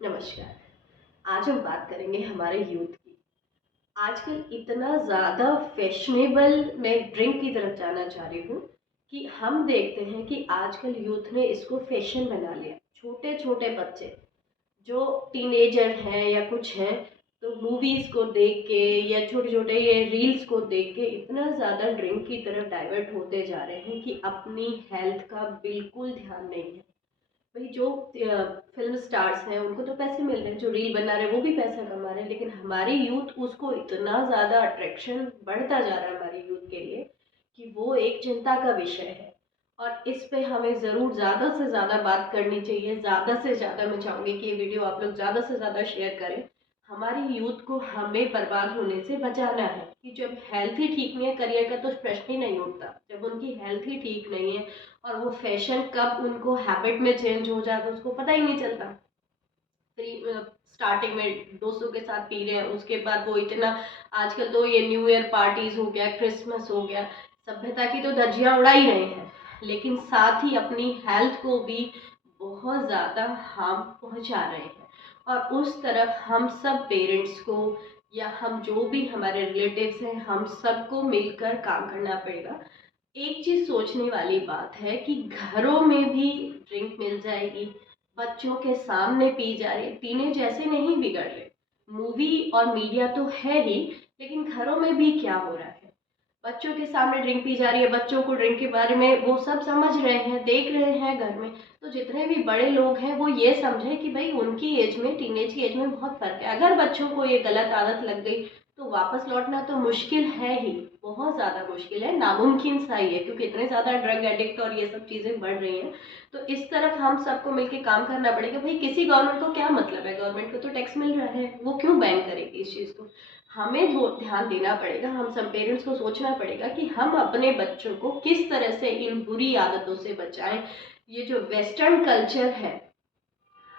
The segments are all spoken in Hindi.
नमस्कार। आज हम बात करेंगे हमारे यूथ की। आजकल इतना ज़्यादा फैशनेबल मैं ड्रिंक की तरफ जाना चाह रही हूँ कि हम देखते हैं कि आजकल यूथ ने इसको फैशन बना लिया। छोटे छोटे बच्चे जो टीनेजर हैं या कुछ हैं, तो मूवीज़ को देख के या छोटे छोटे ये रील्स को देख के इतना ज़्यादा ड्रिंक की तरफ डाइवर्ट होते जा रहे हैं कि अपनी हेल्थ का बिल्कुल ध्यान नहीं है। भाई जो फिल्म स्टार्स हैं उनको तो पैसे मिल रहे हैं, जो रील बना रहे हैं वो भी पैसा कमा रहे हैं, लेकिन हमारी यूथ उसको इतना ज़्यादा अट्रैक्शन बढ़ता जा रहा है हमारी यूथ के लिए कि वो एक चिंता का विषय है। और इस पे हमें ज़रूर ज़्यादा से ज़्यादा बात करनी चाहिए। ज़्यादा से ज़्यादा मैं चाहूँगी कि ये वीडियो आप लोग ज़्यादा से ज़्यादा शेयर करें। हमारी यूथ को हमें बर्बाद होने से बचाना है कि जब हेल्थ ही ठीक नहीं है, करियर का तो प्रश्न ही नहीं उठता। जब उनकी हेल्थ ही ठीक नहीं है और वो फैशन कब उनको हैबिट में चेंज हो जाता है उसको पता ही नहीं चलता। फिर स्टार्टिंग में दोस्तों के साथ पी रहे हैं, उसके बाद वो इतना आजकल तो ये न्यू ईयर पार्टीज हो गया, क्रिसमस हो गया, सभ्यता की तो धज्जियां उड़ा ही रहे हैं, लेकिन साथ ही अपनी हेल्थ को भी बहुत ज़्यादा हार्म पहुंचा रहे हैं। और उस तरफ हम सब पेरेंट्स को या हम जो भी हमारे रिलेटिव्स हैं, हम सबको मिलकर काम करना पड़ेगा। एक चीज सोचने वाली बात है कि घरों में भी ड्रिंक मिल जाएगी, बच्चों के सामने पी जा रही है, पीने जैसे नहीं बिगड़ रहे। मूवी और मीडिया तो है ही, लेकिन घरों में भी क्या हो रहा है। बच्चों के सामने ड्रिंक पी जा रही है, बच्चों को ड्रिंक के बारे में वो सब समझ रहे हैं, देख रहे हैं घर में। तो जितने भी बड़े लोग हैं वो ये समझे कि भाई उनकी एज में, टीनेज की एज में बहुत फर्क है। अगर बच्चों को ये गलत आदत लग गई तो वापस लौटना तो मुश्किल है ही, बहुत ज़्यादा मुश्किल है, नामुमकिन सा ही है, क्योंकि इतने ज़्यादा ड्रग एडिक्ट और ये सब चीज़ें बढ़ रही हैं। तो इस तरफ हम सबको मिलकर काम करना पड़ेगा। भाई किसी गवर्नमेंट को क्या मतलब है, गवर्नमेंट को तो टैक्स मिल रहा है, वो क्यों बैन करेगी इस चीज़ को। हमें वो ध्यान देना पड़ेगा, हम सब पेरेंट्स को सोचना पड़ेगा कि हम अपने बच्चों को किस तरह से इन बुरी आदतों से बचाएं। ये जो वेस्टर्न कल्चर है,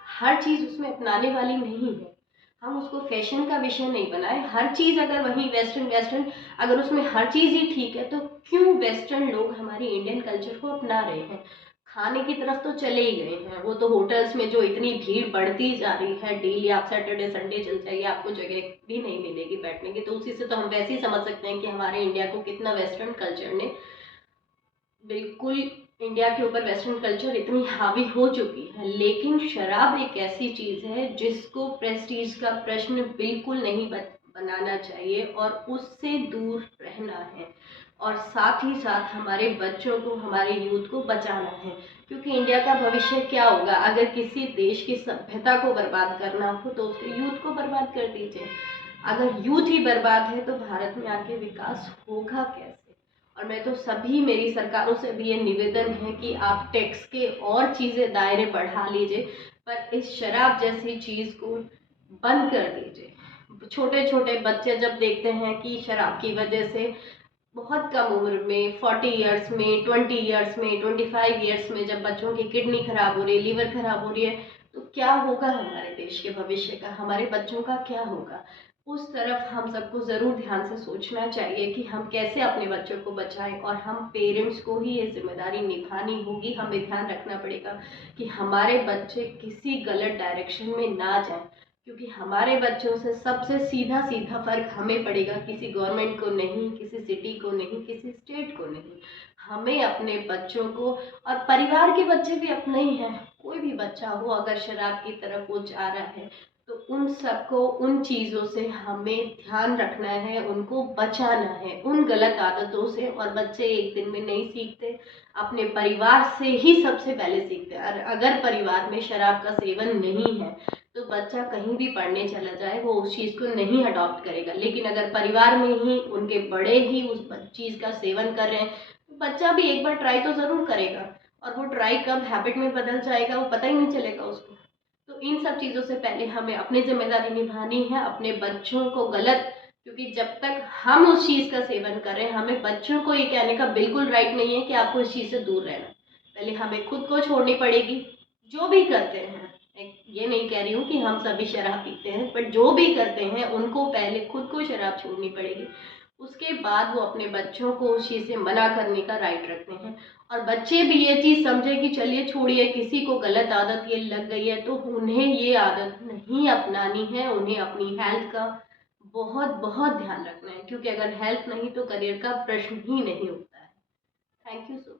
हर चीज़ उसमें अपनाने वाली नहीं है। हम उसको फैशन का विषय नहीं बनाए। हर चीज़ अगर वही वेस्टर्न वेस्टर्न, अगर उसमें हर चीज़ ही ठीक है, तो क्यों वेस्टर्न लोग हमारी इंडियन कल्चर को अपना रहे हैं। खाने की तरफ तो चले ही गए हैं, वो तो होटल्स में जो इतनी भीड़ बढ़ती जा रही है, डेली आप सैटरडे संडे चल जाइए, आपको जगह भी नहीं मिलेगी बैठने की। तो उसी से तो हम वैसे ही समझ सकते हैं कि हमारे इंडिया को कितना वेस्टर्न कल्चर ने बिल्कुल, इंडिया के ऊपर वेस्टर्न कल्चर इतनी हावी हो चुकी है। लेकिन शराब एक ऐसी चीज़ है जिसको प्रेस्टीज का प्रश्न बिल्कुल नहीं बनाना चाहिए और उससे दूर रहना है। और साथ ही साथ हमारे बच्चों को, हमारे यूथ को बचाना है, क्योंकि इंडिया का भविष्य क्या होगा अगर किसी देश की सभ्यता को बर्बाद करना हो तो उसके यूथ को बर्बाद कर दीजिए। अगर यूथ ही बर्बाद है तो भारत में आगे विकास होगा कैसे। और मैं तो सभी, मेरी सरकारों से भी ये निवेदन है कि आप टैक्स के और चीज़ें दायरे बढ़ा लीजिए, पर इस शराब जैसी चीज़ को बंद कर दीजिए। छोटे छोटे बच्चे जब देखते हैं कि शराब की वजह से बहुत कम उम्र में, 40 ईयर्स में, 20 ईयर्स में, 25 ईयर्स में जब बच्चों की किडनी खराब हो रही है, लीवर खराब हो रही है, तो क्या होगा हमारे देश के भविष्य का, हमारे बच्चों का क्या होगा। उस तरफ हम सबको ज़रूर ध्यान से सोचना चाहिए कि हम कैसे अपने बच्चों को बचाएं। और हम पेरेंट्स को ही ये जिम्मेदारी निभानी होगी। हमें ध्यान रखना पड़ेगा कि हमारे बच्चे किसी गलत डायरेक्शन में ना जाएं, क्योंकि हमारे बच्चों से सबसे सीधा सीधा फर्क हमें पड़ेगा, किसी गवर्नमेंट को नहीं, किसी सिटी को नहीं, किसी स्टेट को नहीं। हमें अपने बच्चों को, और परिवार के बच्चे भी अपने ही हैं, कोई भी बच्चा हो अगर शराब की तरफ वो जा रहा है तो उन सबको, उन चीज़ों से हमें ध्यान रखना है, उनको बचाना है उन गलत आदतों से। और बच्चे एक दिन में नहीं सीखते, अपने परिवार से ही सबसे पहले सीखते हैं। और अगर परिवार में शराब का सेवन नहीं है तो बच्चा कहीं भी पढ़ने चला जाए वो उस चीज़ को नहीं अडॉप्ट करेगा। लेकिन अगर परिवार में ही उनके बड़े ही उस चीज़ का सेवन कर रहे हैं तो बच्चा भी एक बार ट्राई तो ज़रूर करेगा, और वो ट्राई कब हैबिट में बदल जाएगा वो पता ही नहीं चलेगा उसको। तो इन सब चीज़ों से पहले हमें अपनी जिम्मेदारी निभानी है, अपने बच्चों को गलत, क्योंकि जब तक हम उस चीज़ का सेवन कर रहे हैं, हमें बच्चों को ये कहने का बिल्कुल राइट नहीं है कि आपको इस चीज़ से दूर रहना। पहले हमें खुद को छोड़नी पड़ेगी। जो भी करते हैं, ये नहीं कह रही हूँ कि हम सभी शराब पीते हैं, बट जो भी करते हैं उनको पहले खुद को शराब छोड़नी पड़ेगी। उसके बाद वो अपने बच्चों को उस चीज़ से मना करने का राइट रखते हैं। और बच्चे भी ये चीज़ समझे कि चलिए छोड़िए, किसी को गलत आदत ये लग गई है तो उन्हें ये आदत नहीं अपनानी है, उन्हें अपनी हेल्थ का बहुत बहुत ध्यान रखना है, क्योंकि अगर हेल्थ नहीं तो करियर का प्रश्न ही नहीं उठता है। Thank you so much.